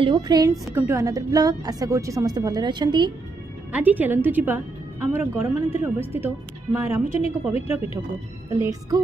Hello friends, welcome to another blog. आशा करुच्ची समस्ते भलरे अछंती। आज चलतु जीवा आमर गड़मानंतर अवस्थित माँ रामचंद्री पवित्र पीठ को। तो लेट्स गो।